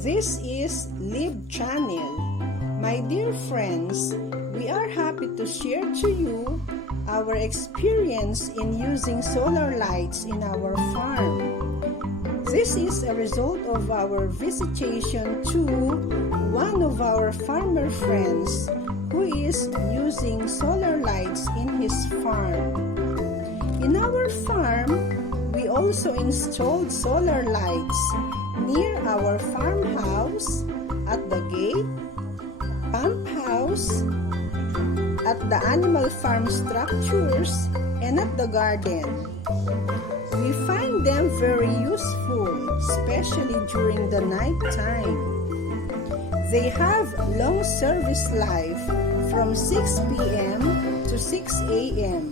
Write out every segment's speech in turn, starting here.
This is Lib Channel. My dear friends, we are happy to share to you our experience in using solar lights in our farm. This is a result of our visitation to one of our farmer friends who is using solar lights in his farm. In our farm, we also installed solar lights near our farmhouse, at the gate, pump house, at the animal farm structures, and at the garden. We find them very useful, especially during the night time. They have long service life from 6 p.m. to 6 a.m.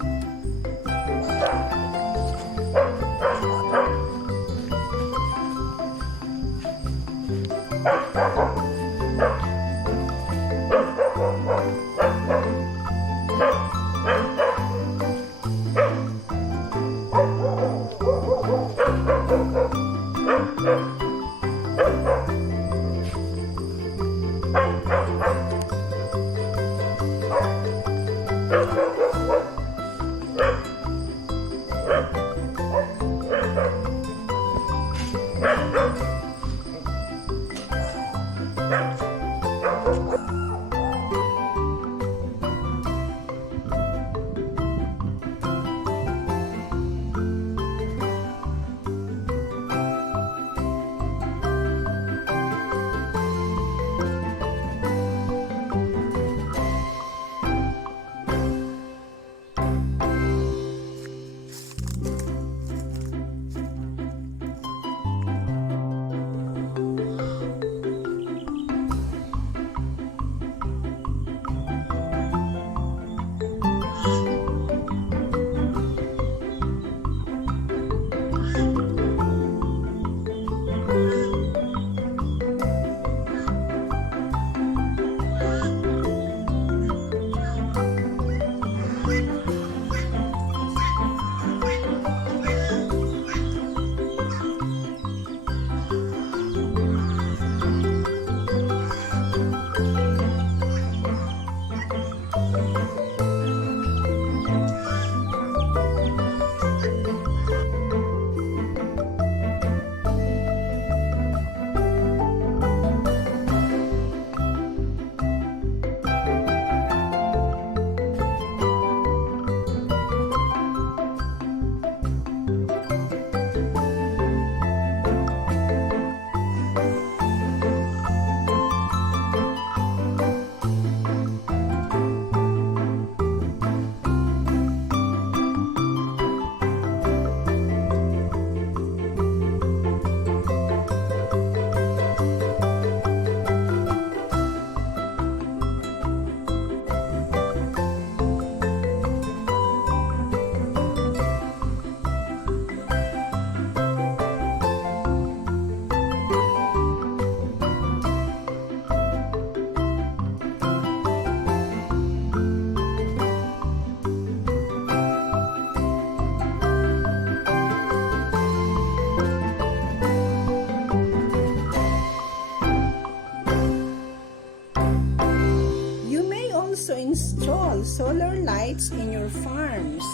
Also install solar lights in your farms.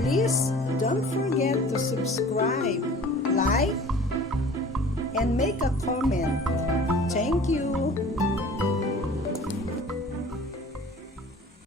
Please don't forget to subscribe, like, and make a comment.